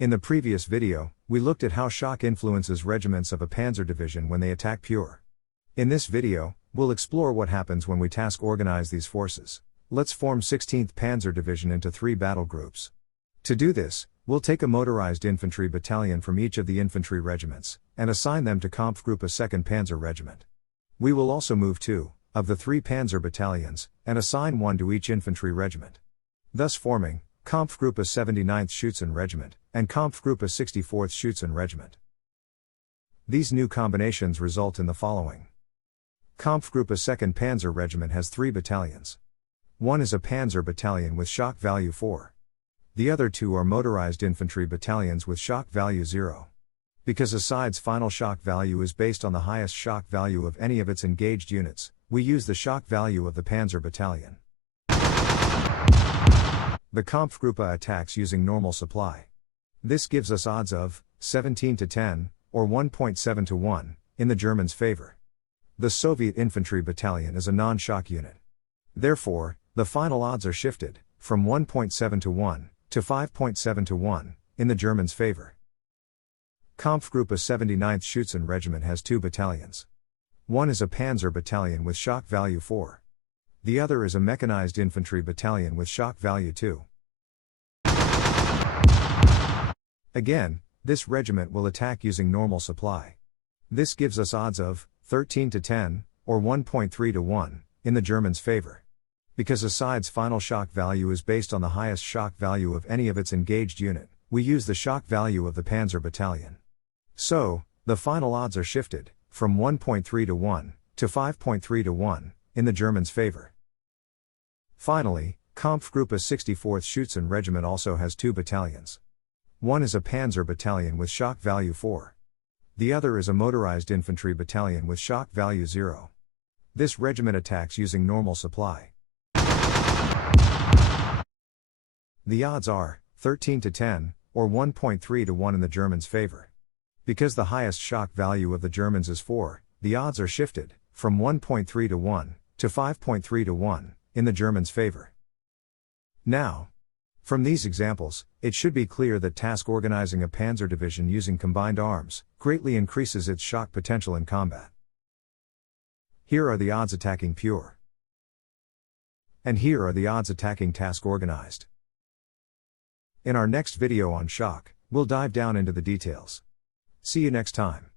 In the previous video, we looked at how shock influences regiments of a Panzer Division when they attack pure. In this video, we'll explore what happens when we task organize these forces. Let's form 16th Panzer Division into 3 battle groups. To do this, we'll take a motorized infantry battalion from each of the infantry regiments, and assign them to Kampfgruppe 2nd Panzer Regiment. We will also move 2 of the 3 Panzer battalions, and assign 1 to each infantry regiment, thus forming Kampfgruppe 79th Schützen Regiment, and Kampfgruppe 64th Schützen Regiment. These new combinations result in the following. Kampfgruppe 2nd Panzer Regiment has 3 battalions. One is a Panzer battalion with shock value 4. The other 2 are motorized infantry battalions with shock value 0. Because a side's final shock value is based on the highest shock value of any of its engaged units, we use the shock value of the Panzer battalion. The Kampfgruppe attacks using normal supply. This gives us odds of 17 to 10, or 1.7 to 1, in the Germans' favor. The Soviet infantry battalion is a non-shock unit. Therefore, the final odds are shifted from 1.7 to 1 to 5.7 to 1 in the Germans' favor. Kampfgruppe 79th Schützen Regiment has 2 battalions. One is a Panzer battalion with shock value 4. The other is a mechanized infantry battalion with shock value 2. Again, this regiment will attack using normal supply. This gives us odds of 13 to 10, or 1.3 to 1, in the Germans' favor. Because a side's final shock value is based on the highest shock value of any of its engaged unit, we use the shock value of the Panzer battalion. So, the final odds are shifted from 1.3 to 1 to 5.3 to 1 in the Germans' favor. Finally, Kampfgruppe 64th Schützen Regiment also has 2 battalions. One is a Panzer battalion with shock value 4. The other is a motorized infantry battalion with shock value 0. This regiment attacks using normal supply. The odds are 13 to 10, or 1.3 to 1 in the Germans' favor. Because the highest shock value of the Germans is 4, the odds are shifted from 1.3 to 1 to 5.3 to 1 in the Germans' favor. Now, from these examples, it should be clear that task organizing a Panzer Division using combined arms greatly increases its shock potential in combat. Here are the odds attacking pure. And here are the odds attacking task organized. In our next video on shock, we'll dive down into the details. See you next time.